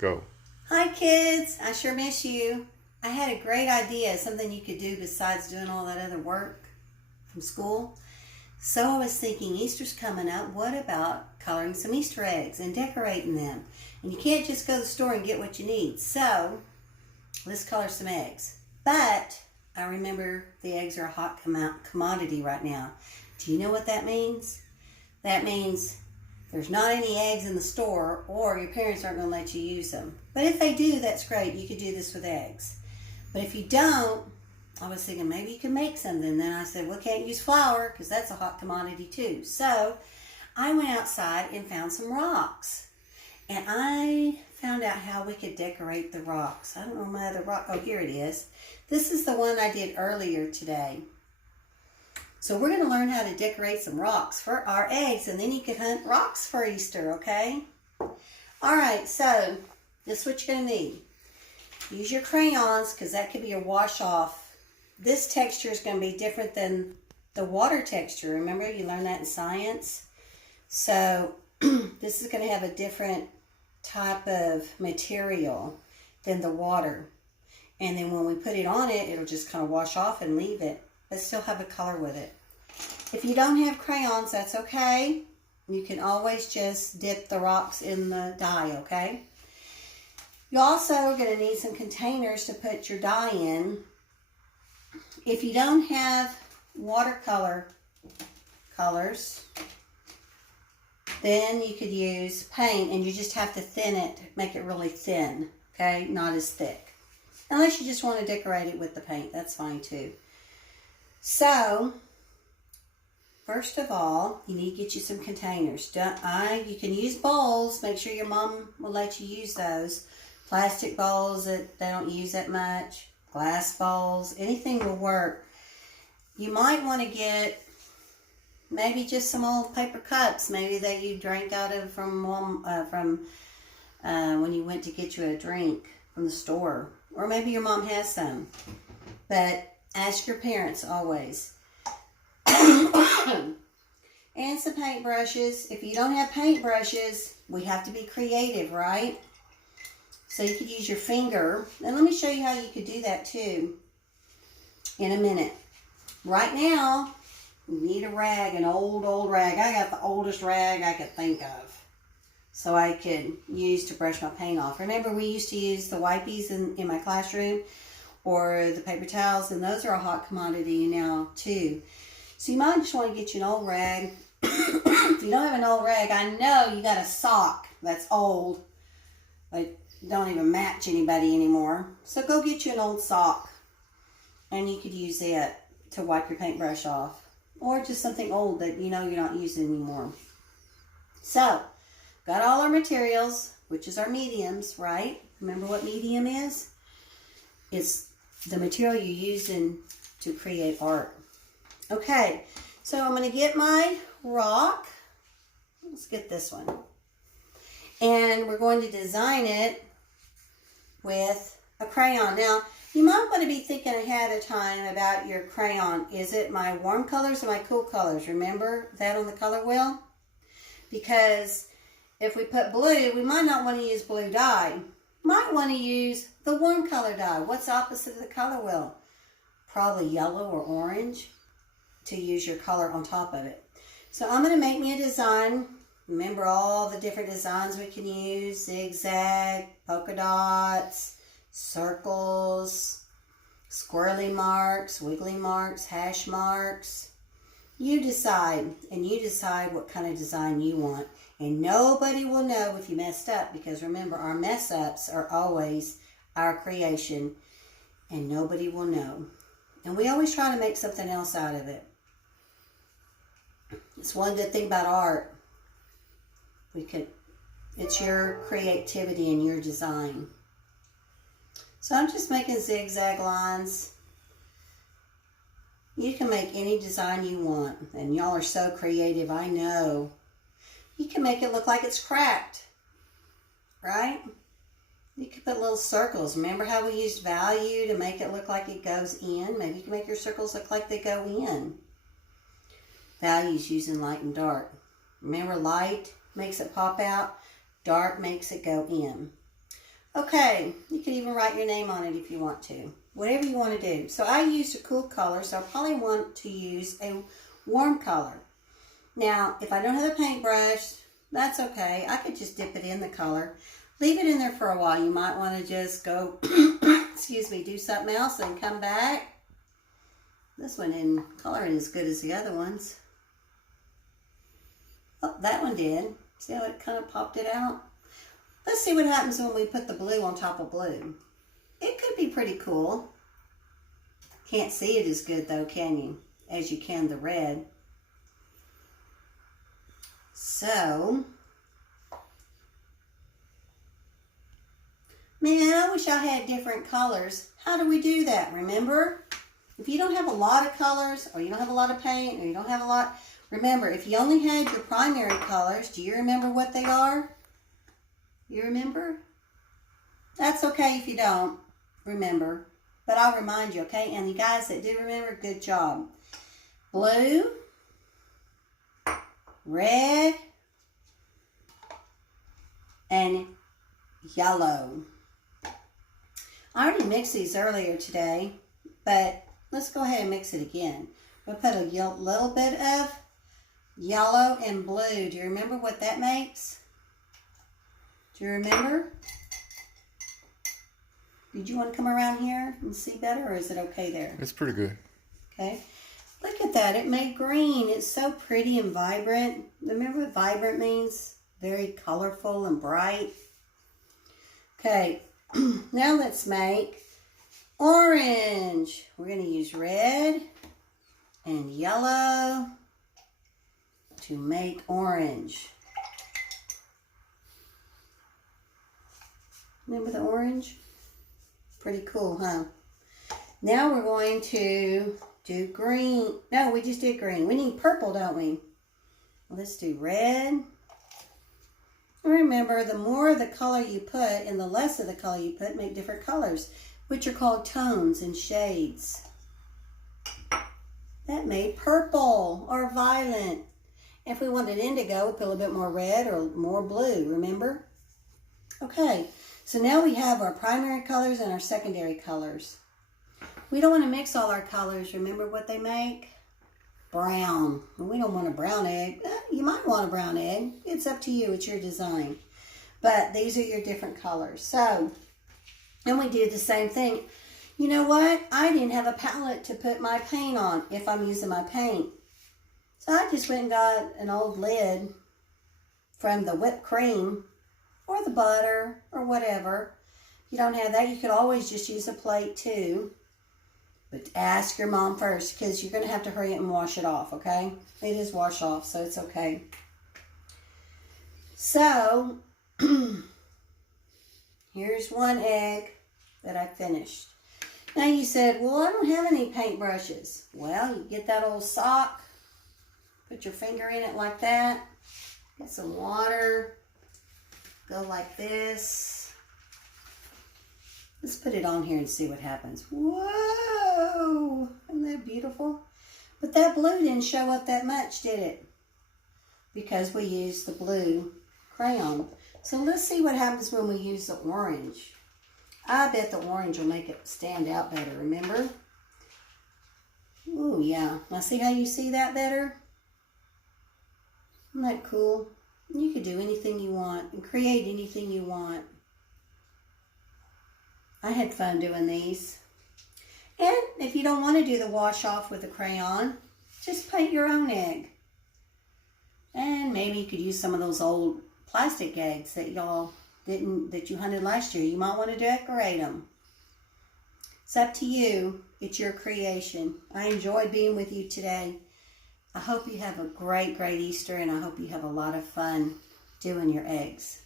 Go. Hi kids, I sure miss you. I had a great idea, something you could do besides doing all that other work from school. So I was thinking Easter's coming up. What about coloring some Easter eggs and decorating them? And you can't just go to the store and get what you need. So let's color some eggs. But I remember the eggs are a hot commodity right now. Do you know what that means? That means there's not any eggs in the store, or your parents aren't going to let you use them. But if they do, that's great. You could do this with eggs. But if you don't, I was thinking maybe you could make something. Then I said, well, can't use flour because that's a hot commodity too. So I went outside and found some rocks. And I found out how we could decorate the rocks. I don't know my other rock. Oh, here it is. This is the one I did earlier today. So we're going to learn how to decorate some rocks for our eggs, and then you can hunt rocks for Easter, okay? All right, so this is what you're going to need. Use your crayons, because that could be a wash off. This texture is going to be different than the water texture. Remember, you learned that in science? So this is going to have a different type of material than the water. And then when we put it on it, it'll just kind of wash off and leave it, but still have a color with it. If you don't have crayons, that's okay. You can always just dip the rocks in the dye, okay? You're also going to need some containers to put your dye in. If you don't have watercolor colors, then you could use paint, and you just have to thin it, make it really thin, okay? Not as thick. Unless you just want to decorate it with the paint, that's fine too. So, first of all, you need to get you some containers. You can use bowls. Make sure your mom will let you use those. Plastic bowls that they don't use that much. Glass bowls. Anything will work. You might want to get maybe just some old paper cups. Maybe that you drank out of from when you went to get you a drink from the store. Or maybe your mom has some. But ask your parents always. And some paint brushes. If you don't have paint brushes, we have to be creative, right? So you could use your finger. And let me show you how you could do that too in a minute. Right now, you need a rag, an old rag. I got the oldest rag I could think of, so I could use to brush my paint off. Remember, we used to use the wipies in my classroom, or the paper towels, and those are a hot commodity now too. So you might just want to get you an old rag. If you don't have an old rag, I know you got a sock that's old, but don't even match anybody anymore. So go get you an old sock, and you could use it to wipe your paintbrush off, or just something old that you know you're not using anymore. So, got all our materials, which is our mediums, right? Remember what medium is? It's the material you're using to create art. Okay, so I'm going to get my rock. Let's get this one. And we're going to design it with a crayon. Now, you might want to be thinking ahead of time about your crayon. Is it my warm colors or my cool colors? Remember that on the color wheel? Because if we put blue, we might not want to use blue dye. Might want to use the warm color dye. What's opposite of the color wheel? Probably yellow or orange to use your color on top of it. So I'm going to make me a design. Remember all the different designs we can use. Zigzag, polka dots, circles, squirrely marks, wiggly marks, hash marks. You decide, and you decide what kind of design you want. And nobody will know if you messed up, because remember, our mess ups are always our creation, and nobody will know. And we always try to make something else out of it. It's one good thing about art. It's your creativity and your design. So I'm just making zigzag lines. You can make any design you want, and y'all are so creative, I know. You can make it look like it's cracked, right? You could put little circles. Remember how we used value to make it look like it goes in? Maybe you can make your circles look like they go in. Values using light and dark. Remember, light makes it pop out, dark makes it go in. Okay, you can even write your name on it if you want to. Whatever you want to do. So I used a cool color, so I probably want to use a warm color. Now, if I don't have a paintbrush, that's okay. I could just dip it in the color. Leave it in there for a while. You might want to just go, excuse me, do something else and come back. This one didn't color it as good as the other ones. Oh, that one did. See how it kind of popped it out? Let's see what happens when we put the blue on top of blue. It could be pretty cool. Can't see it as good though, can you? As you can the red. So, man, I wish I had different colors. How do we do that? Remember, if you don't have a lot of colors, or you don't have a lot of paint, or you don't have a lot, remember, if you only had your primary colors, do you remember what they are? You remember? That's okay if you don't remember, but I'll remind you, okay? And you guys that do remember, good job. Blue, red, and yellow. I already mixed these earlier today, but let's go ahead and mix it again. We'll put a little bit of yellow and blue. Do you remember what that makes? Do you remember? Did you want to come around here and see better, or is it okay there? It's pretty good. Okay. Look at that. It made green. It's so pretty and vibrant. Remember what vibrant means? Very colorful and bright. Okay. Now let's make orange. We're going to use red and yellow to make orange. Remember the orange? Pretty cool, huh? Now we're going to do green. No, we just did green. We need purple, don't we? Let's do red. Remember, the more of the color you put and the less of the color you put make different colors, which are called tones and shades. That made purple or violet. If we wanted indigo, we put a little bit more red or more blue, remember? Okay, so now we have our primary colors and our secondary colors. We don't want to mix all our colors. Remember what they make? Brown. We don't want a brown egg. You might want a brown egg. It's up to you. It's your design. But these are your different colors. So, and we do the same thing. You know what? I didn't have a palette to put my paint on if I'm using my paint. So I just went and got an old lid from the whipped cream or the butter or whatever. If you don't have that, you could always just use a plate too. But ask your mom first, because you're going to have to hurry up and wash it off, okay? It is wash off, so it's okay. So, here's one egg that I finished. Now you said, well, I don't have any paintbrushes. Well, you get that old sock, put your finger in it like that, get some water, go like this. Let's put it on here and see what happens. Whoa! Isn't that beautiful? But that blue didn't show up that much, did it? Because we used the blue crayon. So let's see what happens when we use the orange. I bet the orange will make it stand out better, remember? Ooh, yeah. Now see how you see that better? Isn't that cool? You could do anything you want and create anything you want. I had fun doing these. And if you don't want to do the wash off with the crayon, just paint your own egg. And maybe you could use some of those old plastic eggs that you hunted last year. You might want to decorate them. It's up to you. It's your creation. I enjoyed being with you today. I hope you have a great, great Easter, and I hope you have a lot of fun doing your eggs.